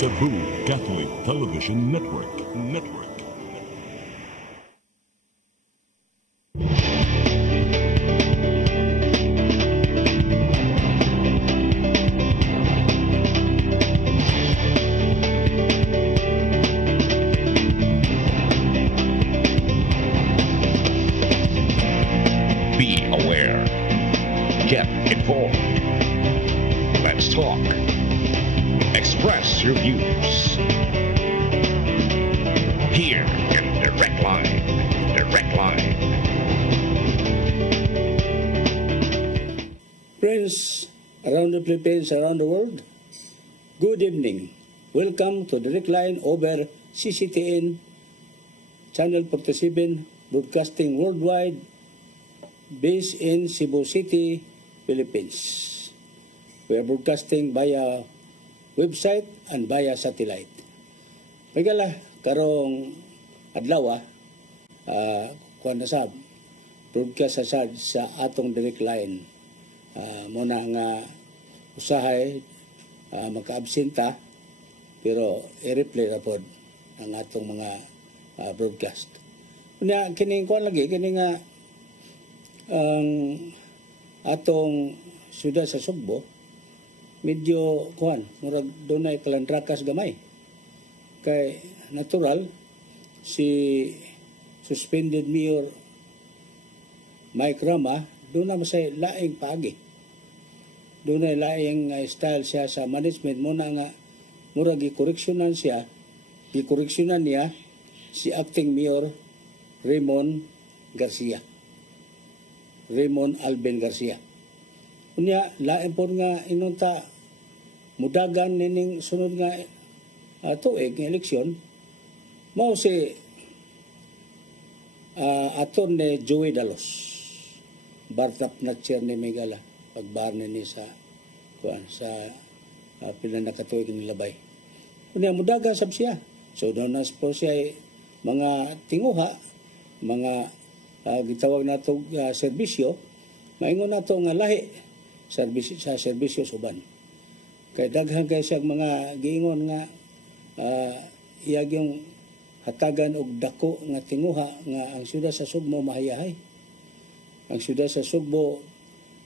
Cebu Catholic Television Network. Be aware. Get informed. Let's talk. Express your views. Here in Direct Line. Direct Line. Friends around the Philippines, around the world, good evening. Welcome to Direct Line over CCTN, Channel 47, broadcasting worldwide, based in Cebu City, Philippines. We are broadcasting via website and via satellite. Magala, karong adlaw, kuan na sab, broadcast sa atong Direct Line. Muna nga usahay magka-absenta, pero i-replay na pod ang atong mga broadcast. Kanya, kining kuan lagi, kining nga ang atong siyudad sa Sugbo, medyo kuan, murag dunay kalandrakas gamay. Kay natural si suspended Mayor Mike Rama doon na masay laing paagi. Doon na laing style siya sa management mo na nga murag gikoreksyonan niya si acting Mayor Raymond Alben Garcia. Unya lain po nga inunta mudagan nining sunod nga tuig ng eleksyon mao si Atty. Joey Dalos, Bartap na chair ni Megala pagbar ni sa pinanakatuig ni Labay. Unya mudagan sab siya. So doon na po siya mga tinguha, mga gitawag nato serbisyo, maingon nato nga lahi sa serbisyo suban. Kay daghan kay siya mga giingon nga iyag yung hatagan og dako nga tinguha nga ang siyudad sa Sugbo mahayahay. Ang siyudad sa Sugbo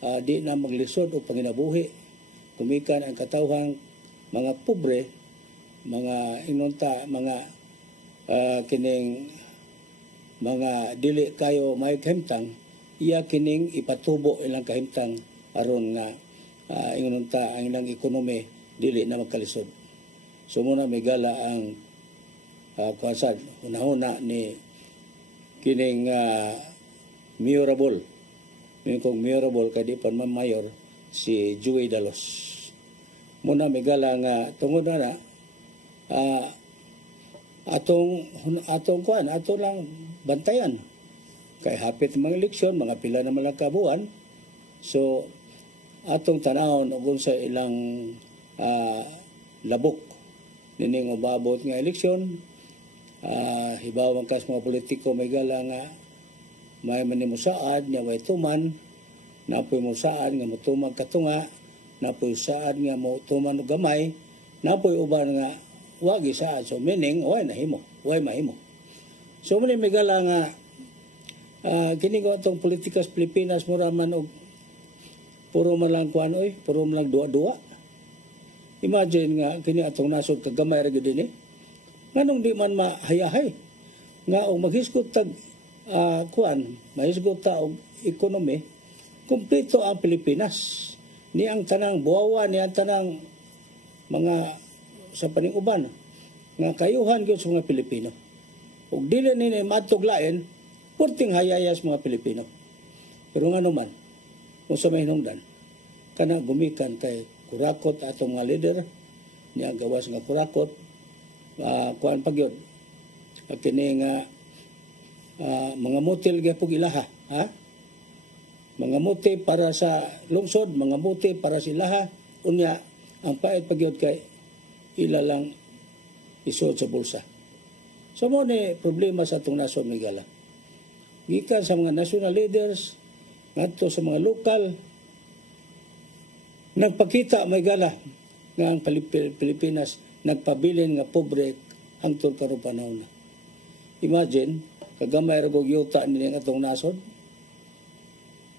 di na maglisod o panginabuhi. Kumikan ang katawhang mga pobre, mga inunta, mga kining mga dili kayo may kahimtang, iya kining ipatubo ilang kahimtang aron nga ingunta ang ilang ekonomi dili na magkalisod. So muna may gala ang kuwasad, unahuna ni kining mayorable. Yung kong mayorable kay di pa mayor si Joey Dalos. Muna may gala nga tungod na atong lang bantayan. Kay hapit mga eleksyon, mga pila na mga kabuan. So, atong tanahon ug sa ilang labok nining ubabot nga eleksyon. Hibaw ang kas mga politiko may gala nga may manimusaad, nga may tuman, napoy musaad nga mutuman katunga, napoy saad nga mutuman og gamay, napoy uban nga wagi saad. So, meaning, way mahimo. So, muli may gala nga kini ko itong politikas Pilipinas mura man og puro man lang kuan puro man lang duwa-duwa. Imagine nga kini atong nasod kagamay ra gyud dinhi. Nganong di man mahayahay nga og maghisgot tag mahisgot ta og ekonomi, kumpleto ang Pilipinas. Ni ang tanang buwawa, ni ang tanang mga sa paning-uban nga kayuhan gyud sa mga Pilipino. Ug dili nini matuglaen purting hayayas mga Pilipino. Pero nga naman, kung sa may hinungdan, kana gumikan kay kurakot atong mga leader, niya gawas nga kurakot, kuan pagyod, kini nga mga motel gyapog ilaha, ha? Mga mote para sa lungsod, mga mote para sa ilaha, unya, ang pait pagyod kay ilalang isod sa bulsa. So mo ni problema sa itong nasod ni Gala. Gikan sa mga national leaders, ngadto sa mga lokal, nagpakita may gala nga ang Pilipinas nagpabilin nga pobre hangtod karon panahon na. Imagine, kagamay ra kog yuta nila nga atong nasod.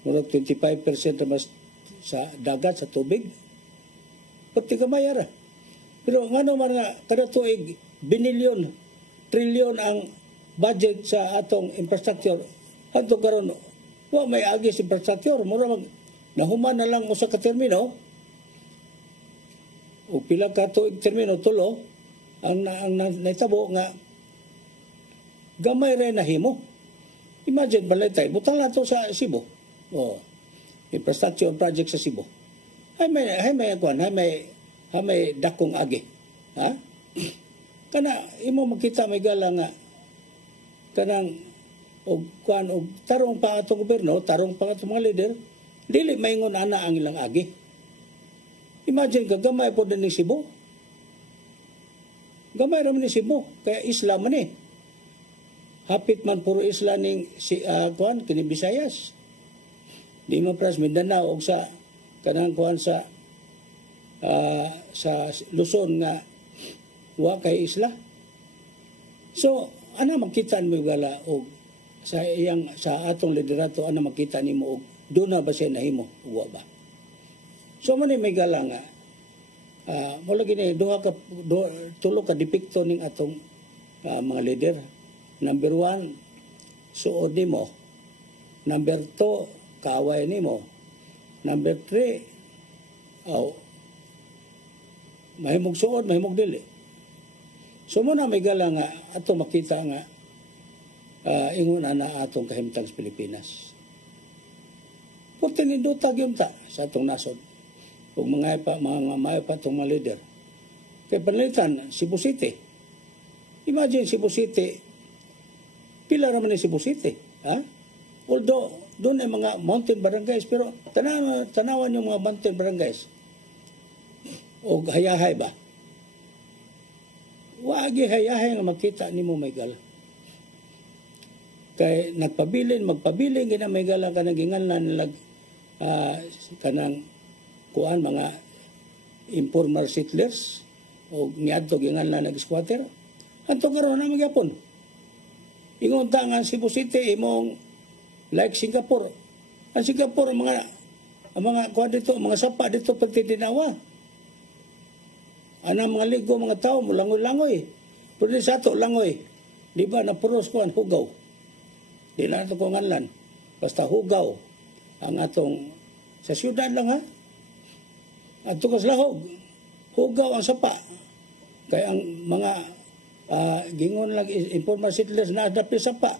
Murag 25% na mas sa dagat, sa tubig. Pati kamay ra. Pero ngano man nga, kada tuig, binilyon, trilyon ang budget sa atong infrastructure. Hangtod karon wa may agi sa infrastructure. Mura mag nahuman na lang mo sa katermino. O pila ka tuig termino, tulo, ang naitabo nga gamay rin nahimo. Imagine, balay tayo, butang lang ito sa Cebu. O, infrastructure project sa Cebu. Hay may dakong agi. Ha? Kana, imo makita may gala nga, kanang, og tarong pa atong gobyerno, tarong pa atong mga leader, dili maingon ana ang ilang agi. Imagine ka, gamay po din ni Cebu. Gamay raman ni Cebu, kaya isla man eh. Hapit man puro isla ning kini Visayas. Di man pras Mindanao og sa kanang sa Luzon nga wa kay isla. So ana makita mo gala og sa atong liderato ana makita nimo og do na ba siya nahimo wa ba. So man may gala nga mo lagi ni tulo ka depekto ning atong mga leader. Number 1, suod nimo. Number 2, kaaway nimo. Number 3, mahimog suod, mahimog dili. So muna may gala nga ato makita nga ingon ana atong kahimtang sa Pilipinas. Purti nindutag yun ta sa atong nasod. Kung mga mayo pa itong mga leader. Kaya panalitan, Cebu City. Imagine Cebu City, pila naman ni Cebu City. Ha? Although, doon ay mga mountain barangays, pero tanawan yung mga mountain barangays. O hayahay ba? Wagi hayahay nga makita ni mo may gala. Kaya magpabilin, gina may gala ka nagingalan nalag kanang kuan mga informal settlers o niadto gingalan nag-squatter. Anto karon na magyapon. Ingon ta nga Cebu City imong like Singapore. Ang Singapore ang mga kuan dito, mga sapa dito pagtitinawa. Ana mga ligo mga tao mulangoy-langoy. Pero sa ato langoy. Di ba na puros kuan hugaw. Di na ito kunganlan. Basta hugaw ang atong sa syudad lang ha. At tukas lahog. Hugaw ang sapa. Kaya ang mga gingon lang informal settlers na adapi sapa.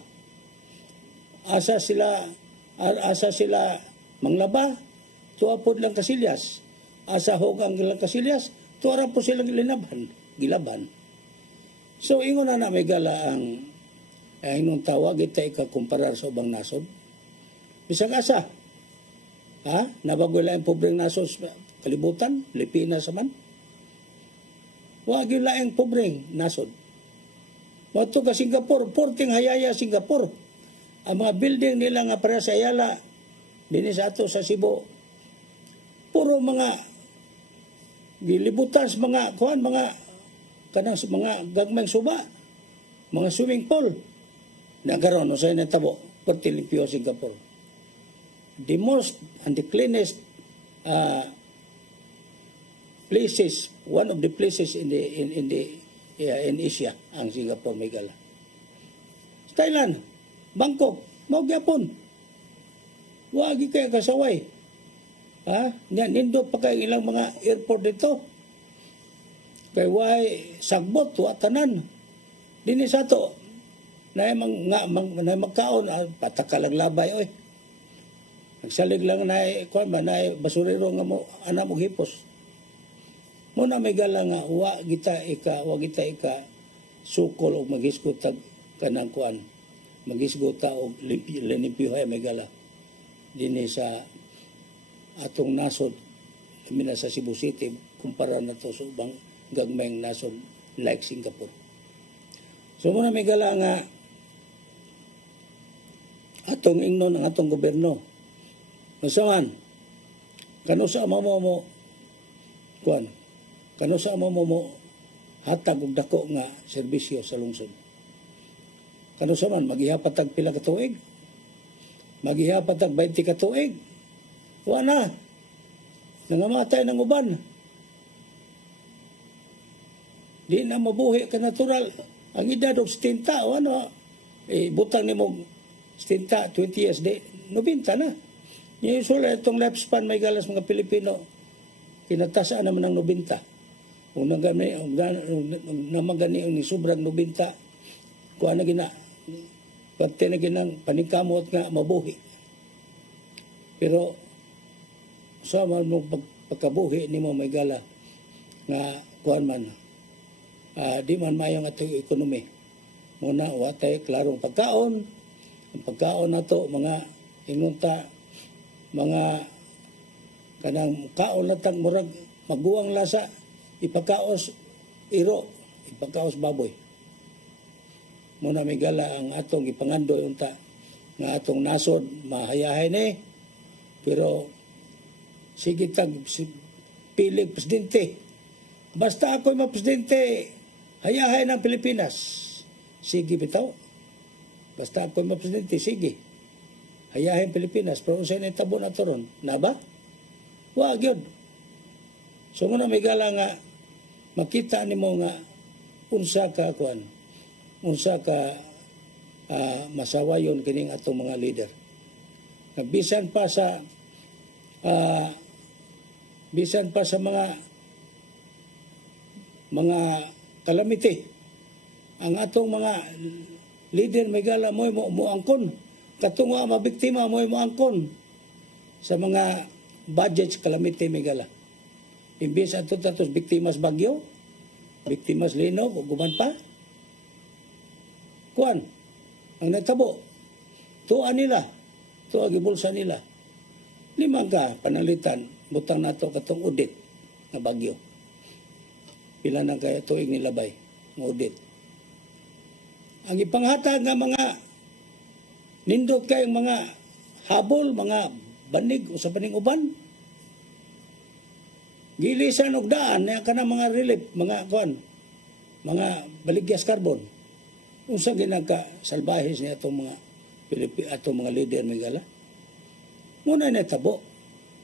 Asa sila manglaba, tuapod lang kasilyas. Asa hogang ilang kasilyas, tuara po silang gilaban. So ingon na may gala ang inong tawag ita ikakumparar sa ubang nasod. Bisag asa, nabagoy lang pobreng nasod kalibutan, Pilipinas man. Wag yung laing pobreng nasod. Wato ka Singapore, porting hayaya Singapore. Ang mga building nila nga para sa Ayala, din sa ato sa Cebu, puro mga gilibutan sa mga kanang mga gagmang suba, mga swimming pool. Nagkaroon sa natabo, porti limpyo Singapore. The most and the cleanest places, one of the places in Asia ang Singapore may gala. Thailand, Bangkok, Magyapon. Wagi kaya kasaway. Nindot pa kayo ilang mga airport dito. Kay way sagbot wa tanan. Dinhi sa to na magkaon patakalang labay oy. Nagsalig lang na kuan ba na basurero nga mo ana mo hipos. Muna may gala nga wa kita ika sukol og magisgot kanang kuan. Magisgot ta og limpyo may gala. Dinhi sa atong nasod mina sa Cebu City kumpara na to sa ubang gagmayng nasod like Singapore. So muna may gala nga atong ingnon ang atong gobyerno. Masaman kano sa mo kuan kano sa mo hatag og dako nga serbisyo sa lungsod. Kano sa man maghihapatag pila ka tuig? Maghihapatag 20 ka tuig? Wa na. Nangamatay ng uban. Di na mabuhi ka natural. Ang edad og 70, o ano, butang ni mo 70, 20 years, 90 na. Usually, itong lifespan may galas mga Pilipino, kinatasaan naman ng 90. Kung namagani ang sobrang 90, kuha na gina, pati na ginang paningkamot nga mabuhi. Pero, sa mo pagkabuhi ni mo may gala, nga kuha man, di man mayong ating ekonomi. Muna, watay, klarong pagkaon. Ang pagkaon na to, mga inunta, mga kanang kaon na tang murag, maguwang lasa, ipakaos iro, ipakaos baboy. Muna may gala ang atong ipangandoy unta, nga atong nasod, mahayahay ni, pero sige tag pilig presidente. Basta ako'y mapresidente, hayahay ng Pilipinas. Sige bitaw. Basta ako'y mapresidente, sige. Hayahay ng Pilipinas. Pero sa'yo na itabo na to ron. Na ba? Wag yun. So muna may gala nga, makita ni mo nga, unsa ka kuan, unsa ka masawayon kining atong mga leader. Bisan pa sa mga calamity, ang atong mga leader may gala mo angkon, katunga mabiktima mo angkon sa mga budget calamity may gala. Imbis ato tatos biktimas bagyo, biktimas linog o guman pa, kuan ang natabo, tuan nila, tuan gibulsa nila. Limang ka panalitan, butang nato katong audit na bagyo. Pila na kaya tuig nilabay ng audit. Ang ipanghatag nga mga nindot kayong mga habol, mga banig o sa paning uban, gilisan og daan na ka na mga relief, mga kuan, mga baligyas carbon. Unsa ginagka salbahis niya atong mga leader may gala. Muna na tabo.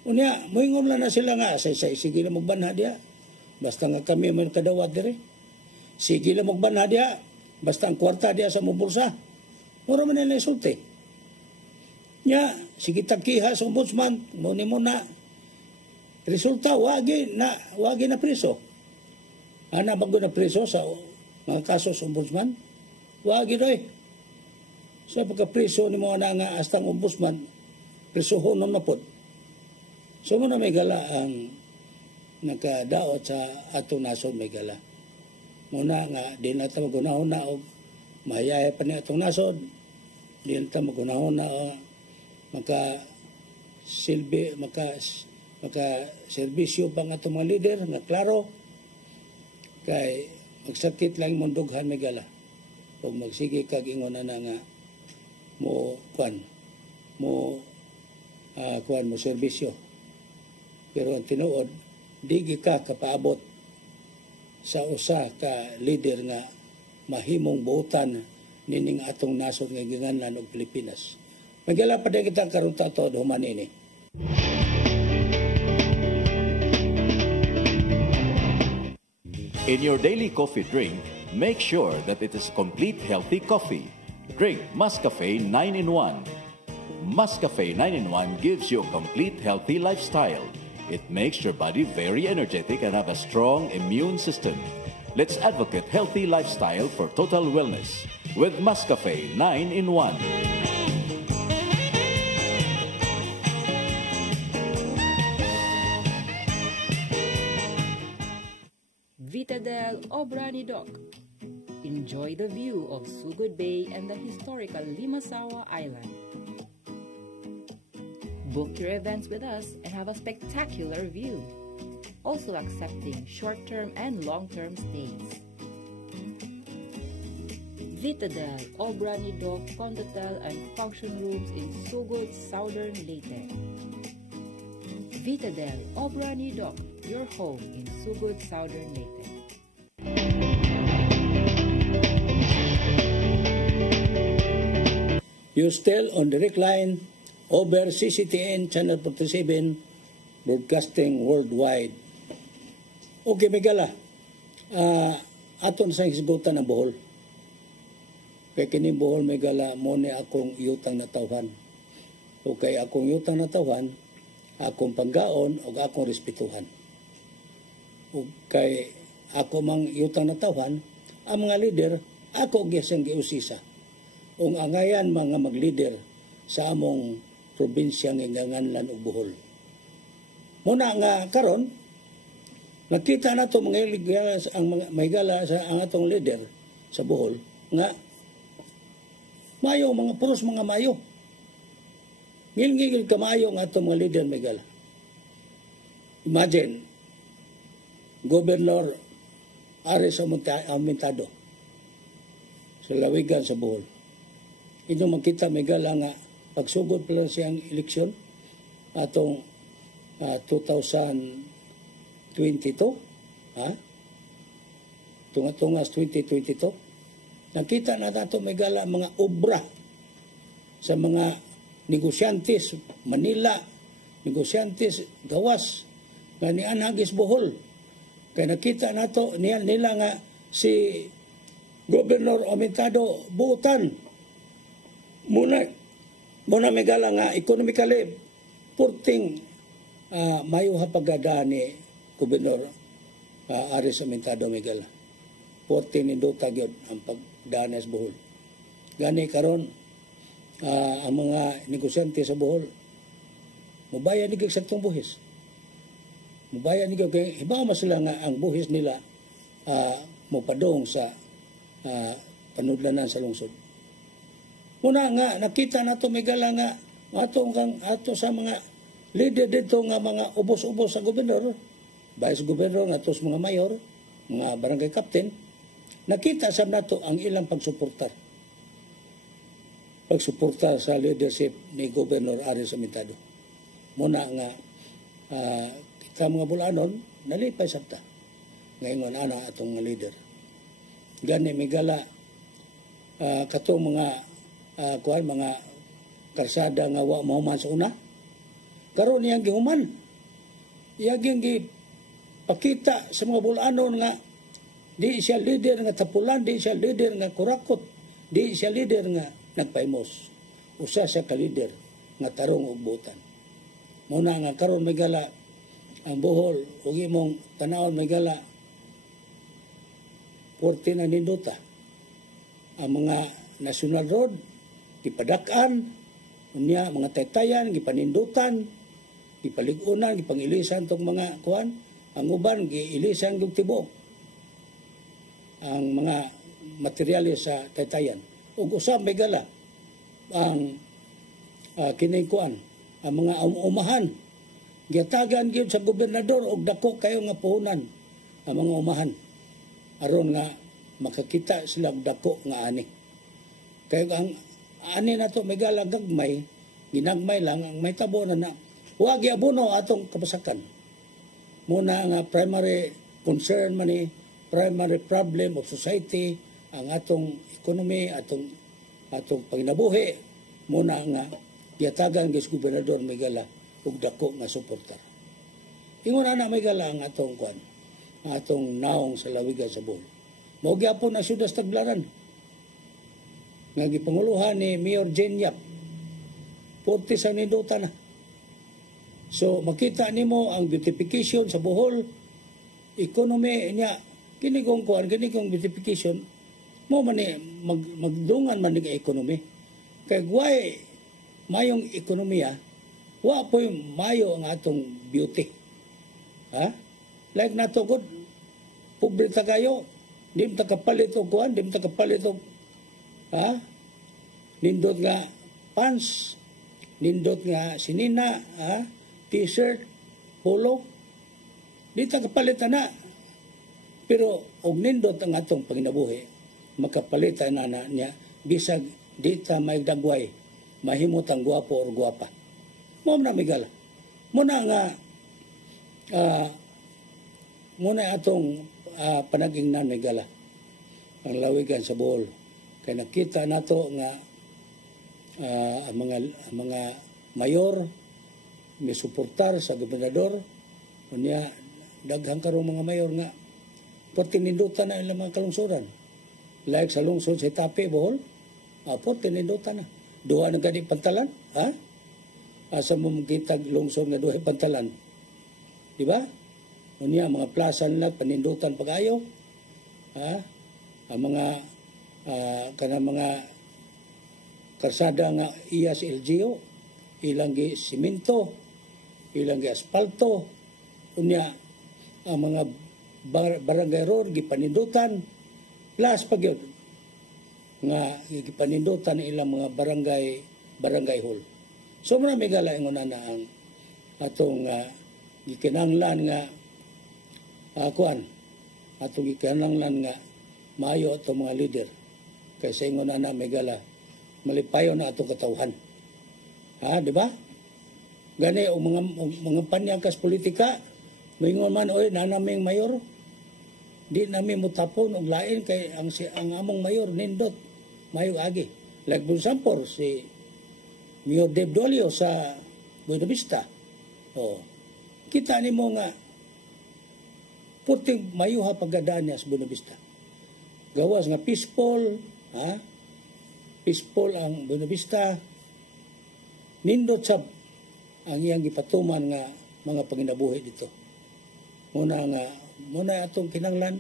Unya, moingon lang na sila nga, say sige na magbanha diya. Basta nga kami may kadawat dire. Sige na magbanha diya. Basta ang kwarta diya sa mubulsa. Mura man nila isulti. Nya, sige tagkiha sa ombudsman, muni mo na. Resulta, wagi na preso. Ana bago na preso sa mga kaso sa ombudsman? Wagi doy. Sa pagka-preso ni mo na nga astang ombudsman, presohon nun na po. So muna may gala ang nagkadaot sa atong nasod may gala. Muna nga, di na ito magunahon na o mahayaya pa ni atong nasod. Di na ito magunahon na o maka-serbisyo pang atong mga leader nga klaro. Kay magsakit lang mundughan may gala. O magsige kag ingon na nga mo serbisyo. Pero ang tinuod, di ka kapaabot sa usa ka leader nga mahimong buutan nining atong nasod nga ginganlan og Pilipinas. Magala pa din kita karon tato human ini. In your daily coffee drink, make sure that it is complete healthy coffee. Drink Mascafe 9-in-1. Mascafe 9-in-1 gives you a complete healthy lifestyle. It makes your body very energetic and have a strong immune system. Let's advocate healthy lifestyle for total wellness with Mascafe 9-in-1. Vitadel Obrani Dock. Enjoy the view of Sugod Bay and the historical Limasawa Island. Book your events with us and have a spectacular view. Also accepting short-term and long-term stays. Vitadel Obrani Dock Condotel and function rooms in Sugod, Southern Leyte. Vitadel Obrani Dock, your home in Sugod, Southern Leyte. You still on direct line over CCTN Channel 47 broadcasting worldwide. Okay, Migala. Aton sa hisgutan ng Bohol. Kaya kining Bohol, Migala, mo ni akong yutang na tawhan. O kay akong yutang na tawhan, akong panggaon o akong respetuhan. O kay ako mang yutang na tawhan, ang mga leader, ako gyasang giusisa. Ung angayan mga mag-leader sa among probinsya ng Nganlan ug Bohol. Muna nga karon nakita nato mga ligala ang mga maygala sa ang atong leader sa Bohol nga mayo mga puros mga mayo. Ngilngil kamayo nga atong mga leader maygala. Imagine Governor Ares Aumentado sa lawigan sa Bohol. Inyong makita maygala nga pagsugod pa lang siyang eleksyon atong 2022 tungas 2022 nakita na nato maygala mga obra sa mga negosyantes Manila, negosyantes gawas nga ni Anhagis Bohol. Kaya nakita nato nila nga si Governor Aumentado buutan muna maygala nga economically purting mayo hapagada ni Gobernador Ares Aumentado maygala. Purting ninduta gyud ang pagdana sa Bohol. Gani karon ang mga negosyante sa Bohol mubayan ni sa tong buhis. Mubayan ni kay iba mas sila nga ang buhis nila mopadong sa panudlanan sa lungsod. Una nga nakita nato maygala nga ato sa mga leader dito nga mga ubos-ubos sa gobernador, vice gobernador nga tos mga mayor, mga barangay captain, nakita sa nato ang ilang pagsuportar sa leadership ni Governor Ares Aumentado. Muna nga kita mga bulanon nalipay sabta ngayon ana atong mga leader. Gani migala katong mga mga karsada nga wa mahuman sa una. Karon niyang gihuman. Iyang gipakita sa mga bulanon nga di siya leader nga tapulan, di siya leader nga kurakot, di siya leader nga nagpaimos. Usa siya ka leader nga tarong og butan. Muna nga karon maygala ang Bohol ug imong tanawon maygala 40 na ninduta. Ang mga national road gipadak-an unya mga taytayan gipanindutan gipaligunan gipangilisan tong mga kuan ang uban giilisan gyud tibuok ang mga materyales sa taytayan ug usab may gala ang kining kuan ang mga umahan giatagan gyud sa gobernador og dako kayo nga puhunan ang mga umahan aron nga makakita sila og dako nga ani kay ang ani nato may gala gagmay ginagmay lang ang may tabo na wa giabono atong kabasakan. Muna nga primary concern man ni primary problem of society ang atong economy, atong panginabuhi. Muna nga giatagan gis gobernador Maygala ug dako nga suportar. Ingon ana Maygala ang atong kuan, atong naong sa lawigan sa Bohol. Mao gyapon na syudad Tagbilaran. Nga gipanguluhan ni Mayor Jane Yap. 40 sa ninduta na. So makita nimo ang beautification sa Bohol, economy niya kining kuan kining beautification mo man ni magdungan man ning economy. Kay why mayong ekonomiya, wa po'y mayo ang atong beauty. Ha? Like nato gud pobre ta kayo, di mo ta kapalit og kuan, di mo ta kapalit og nindot nga pants, nindot nga sinina, t-shirt, polo, di ta kapalitan na. Pero og nindot ang atong panginabuhi, makapalitan na niya, bisag di ta may dagway, mahimot ang gwapo o gwapa. Mo na migala. Muna nga, muna atong panagingnan migala, ang lawigan sa Bohol. Kaya nakita nato nga ang mga mayor may suportar sa gobernador unya daghang karong mga mayor nga pertinindutan na ilang mga kalungsuran like sa lungsod sa Tape Bohol pertinindutan na duha na gani pantalan asa mo makitag lungsod nga duha pantalan di ba unya mga plaza nila panindutan pag-ayo ang mga kanang mga karsada nga iya sa LGU ilang gi simento ilang gi asfalto unya ang mga barangay road gipanindutan plus pag yun nga gipanindutan ilang mga barangay hall so marami gala ingon na ang atong gikinahanglan nga atong gikinahanglan nga maayo atong mga leader kaysa ingon na may gala malipayo na atong katawhan. Di ba? Gani o mga panyangkas politika, moingon man oy nanaming mayor. Di namin mutapon og lain kay ang among mayor nindot mayo agi. Like for example si Mayor Dave Dolio sa Buena Vista. Kita nimo nga puting mayuha paggadaan niya sa Buena Vista. Gawas nga peaceful, peaceful ang Buena Vista. Nindot sab ang iyang gipatuman nga mga panginabuhi dito. Muna atong kinanglan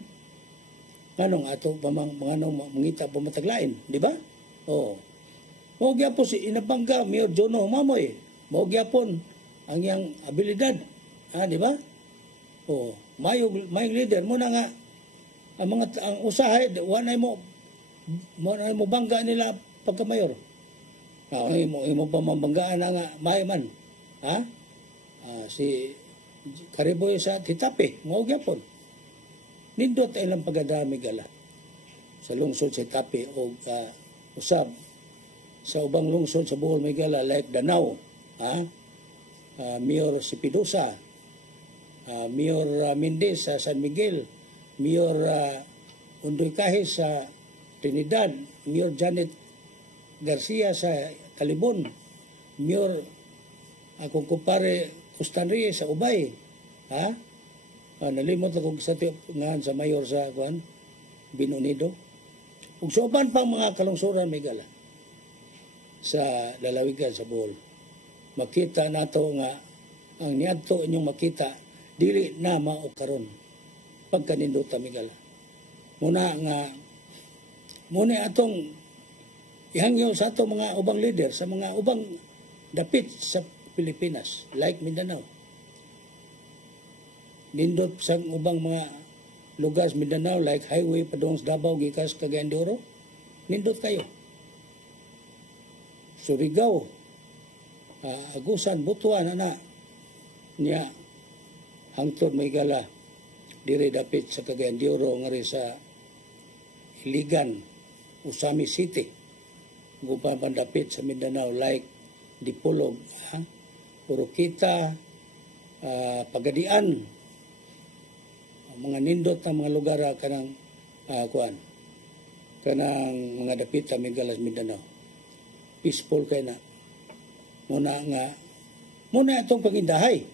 nganong atong mangita pamataglain, di ba? Mao gyapon si inabangga Mayor Jono Mamoy. Mao gyapon ang iyang abilidad, di ba? Mayong leader muna nga ang usahay wanay mo bangga nila pagka-mayor. Imo pa mabanggaan na nga mayman. Si Kariboy sa Titape, mao gyapon. Nindot ay lang pagadami gala sa lungsod sa Titape o usab sa ubang lungsod sa Bohol may gala like Danau, Mayor Sipidosa, Mayor Mendez sa San Miguel, Mayor Undoy Kahis sa Trinidad, Mayor Janet Garcia sa Calibon, Mayor akong kumpare Costan Reyes sa Ubay, nalimot ako sa ngahan sa mayor sa Binunido. Ug soban pang mga kalungsuran may gala sa lalawigan sa Bohol. Makita nato nga ang niadto inyong makita dili na mao karon pagkaninduta may gala. Muna atong ihangyo sa ato mga ubang leader sa mga ubang dapit sa Pilipinas like Mindanao. Nindot sa ubang mga lugar sa Mindanao like highway padung sa Davao gikas Cagayan de Oro. Nindot kayo. Surigao, Agusan, Butuan niya hangtod may gala dire dapit sa Cagayan de Oro nga sa Iligan, Usami City. Gupa pandapit sa Mindanao like Dipolog, Purukita, Pagadian, mga nindot na mga lugar kanang kanang mga dapit sa Migalas Mindanao. Peaceful kay na. Muna itong pagindahay.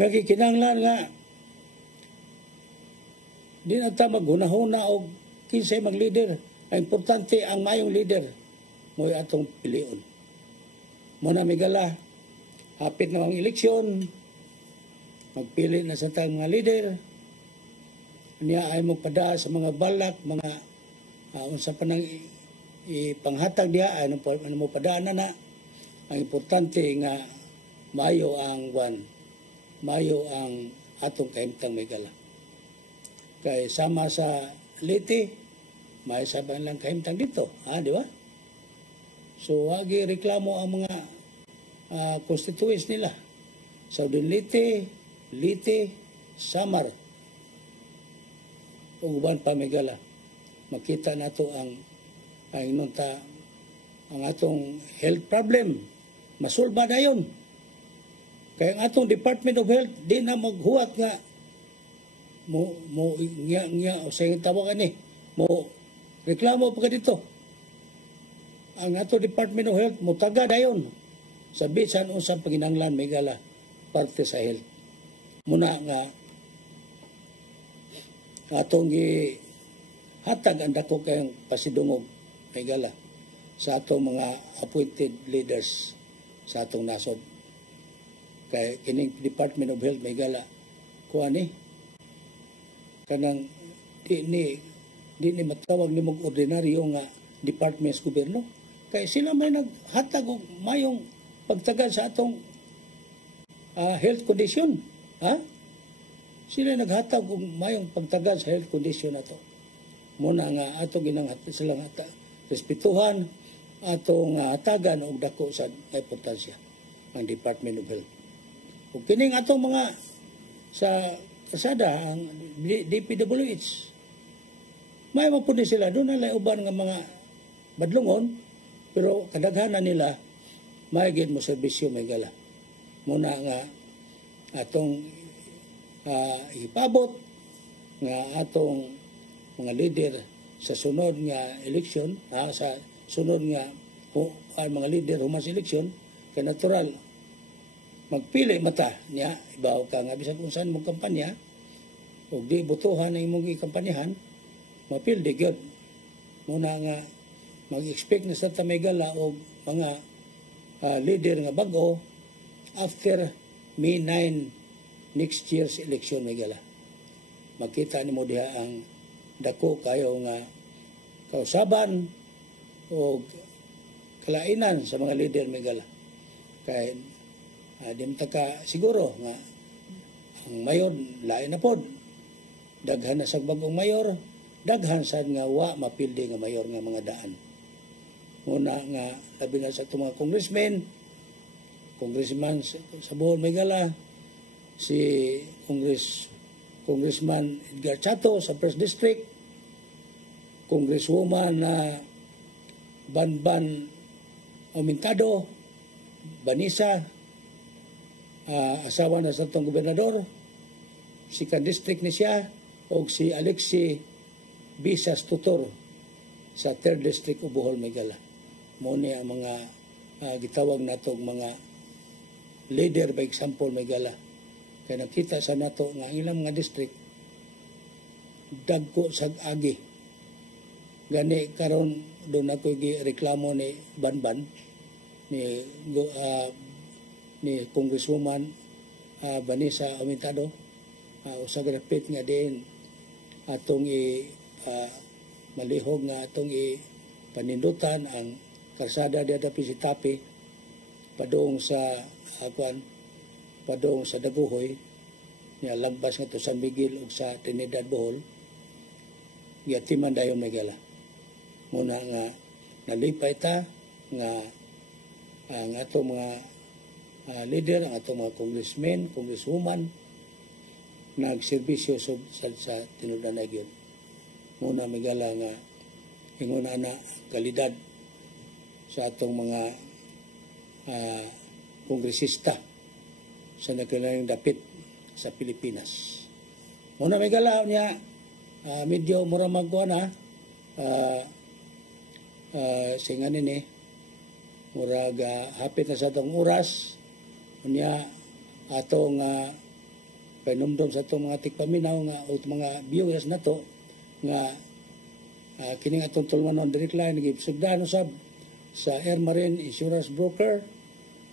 Nga kinanglan nga di na ta maghunahuna og kinsay mag leader. Ang importante ang mayong leader mo atong pilion. Muna migala hapit na ang eleksyon magpili na sa tang mga leader niya ay magpada sa mga balak mga unsa pa nang ipanghatag diha ano mo padaan na ang importante nga mayo ang atong kahimtang migala kay sama sa Leyte may saban lang kahimtang dito, di ba? So, wagi reklamo ang mga constituents nila. Southern Leyte, Samar, uban pa Megala. Makita nato ang atong health problem. Masulba na yun. Kaya ang atong Department of Health, di na maghuwat nga sa yung tawagan mo reklamo pa dito. ang ato Department of Health mutaga dayon sa bisan unsang panginahanglan may gala parte sa health. Muna nga atong hatag ang dako kayong pasidungog may gala sa atong mga appointed leaders sa atong nasod. Kay kining Department of Health may gala kuha ni kanang di ni matawag ni mong ordinaryo nga department sa gobyerno. Kay sila may naghatag og mayong pagtagad sa atong health condition. Ha? Sila naghatag og mayong pagtagad sa health condition nato. Muna nga atong ginanghatag sila nga respetuhan atong hatagan og dako sa importansya ang Department of Health. Ug kining atong mga sa kasada ang DPWH may mapuni sila doon na uban nga mga badlungon pero kadaghanan nila may gid mo serbisyo may gala. Muna nga atong ipabot nga atong mga leader sa sunod nga eleksyon, sa sunod nga mga leader human sa eleksyon, kay natural magpili mata niya ibaw ka nga bisan kung saan mong kampanya ug di butuhan ang imong ikampanyahan mapildi gyud. Muna nga mag-expect na sa tamegala o mga leader nga bago after May 9 next year's election may gala. Makita ni mo diha ang dako kayo nga kausaban o kalainan sa mga leader may gala. Kay di ka siguro nga ang mayor lain na pod. Daghan na sa bagong mayor, daghan sad nga wa mapildi nga mayor nga mga daan. Muna nga labi na sa itong mga congressman sa Bohol may gala, si Congressman Edgar Chato sa 1st District, Congresswoman na Banban Aumentado, Banisa, asawa na sa itong gobernador, si District ni siya, o si Alexi Bisas Tutor sa 3rd District o Bohol may gala. Muna ang mga gitawag nato mga leader by example may gala. Kaya nakita sa nato nga ilang mga district dagko sa agi. Gani karon doon ako reklamo ni Banban ni Congresswoman Vanessa Aumentado usa grapit nga din atong malihog nga atong panindutan ang karsada diada si Tapi padung sa padung sa Daguhoy niya lambas nga to San Miguel ug sa Trinidad Bohol giatiman dayon may gala. Muna nga nalipay ta nga ang atong mga leader, ang atong mga congressmen, congresswoman nagserbisyo sa tinudan na yun. Muna may gala nga ingon na kalidad sa atong mga kongresista sa nagkailangang dapit sa Pilipinas. Muna may gala niya medyo mura magkuha na singanin murag hapit na sa atong oras niya atong panumdum sa itong mga tikpaminaw nga o mga viewers na to nga kining atong tulmanon direct line nagipsugdan usab sa Air Marine Insurance Broker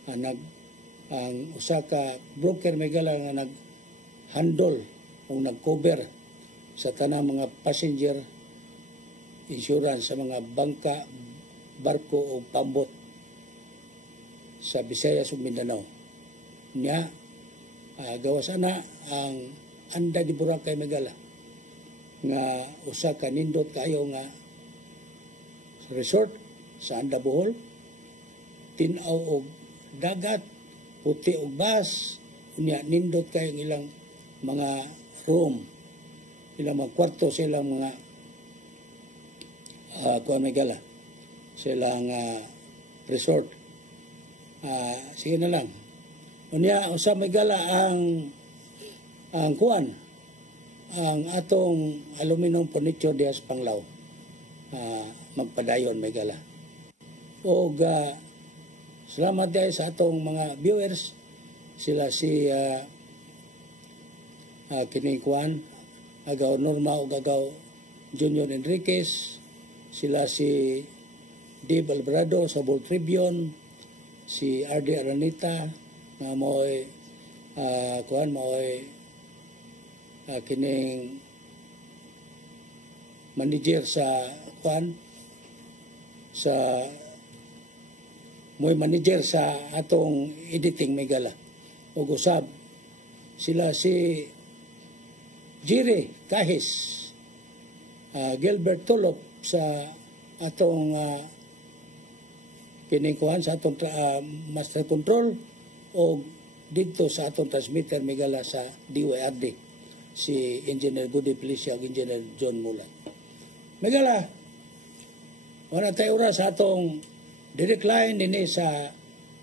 ang usa ka broker may gala nga nag-handle o nag-cover sa tanang mga passenger insurance sa mga bangka, barko o pambot sa Visayas ug Mindanao. Nya gawas ana ang Anda di Boracay Megala nga usa ka nindot kayo nga resort sa Anda Bohol, tinaw og dagat, puti og bus, unya nindot kayo ilang mga room, ilang mga kwarto sa ilang mga kuan Megala, sa ilang resort. Sige na lang. Unya usa Megala ang kuan ang atong aluminum furniture diha sa Panglao magpadayon Megala. O salamat dahil sa atong mga viewers. Sila si kining kuan agaw Norma o agaw Junior Enriquez. Sila si Dave Alvarado sa Bull Tribune, si R.D. Aranita nga mo'y kuan mo'y kining manager sa kuan sa mo'y manager sa atong editing megala. O usab sila si Jiri Kahis, Gilbert Tulop sa atong kinikuhan sa atong master control o dito sa atong transmitter megala sa DYRD si Engineer Goody Felicia ug Engineer John Mulan. Megala, wala tayo oras sa atong direct line din sa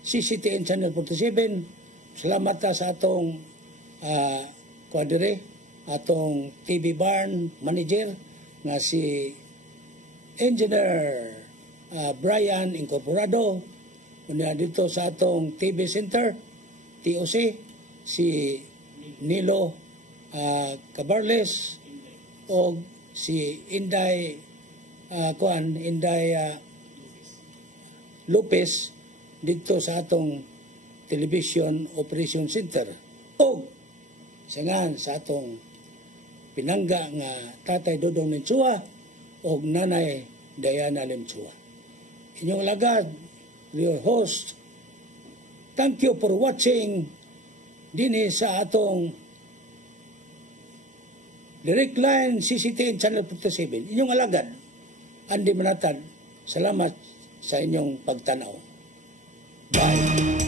CCTN Channel 47. Salamat ta sa atong kuadire, atong TV Barn manager nga si Engineer Brian Incorporado. Unya dito sa atong TV Center, TOC, si Nilo Cabarles o si Inday Lopez dito sa atong Television Operation Center. O sangan sa atong pinangga nga Tatay Dodong Lensua o Nanay Diana Lensua. Inyong lagad, your host, thank you for watching din sa atong direct line CCTN Channel 47. Inyong alagad, Andy Manatad, salamat sa inyong pagtanaw. Bye.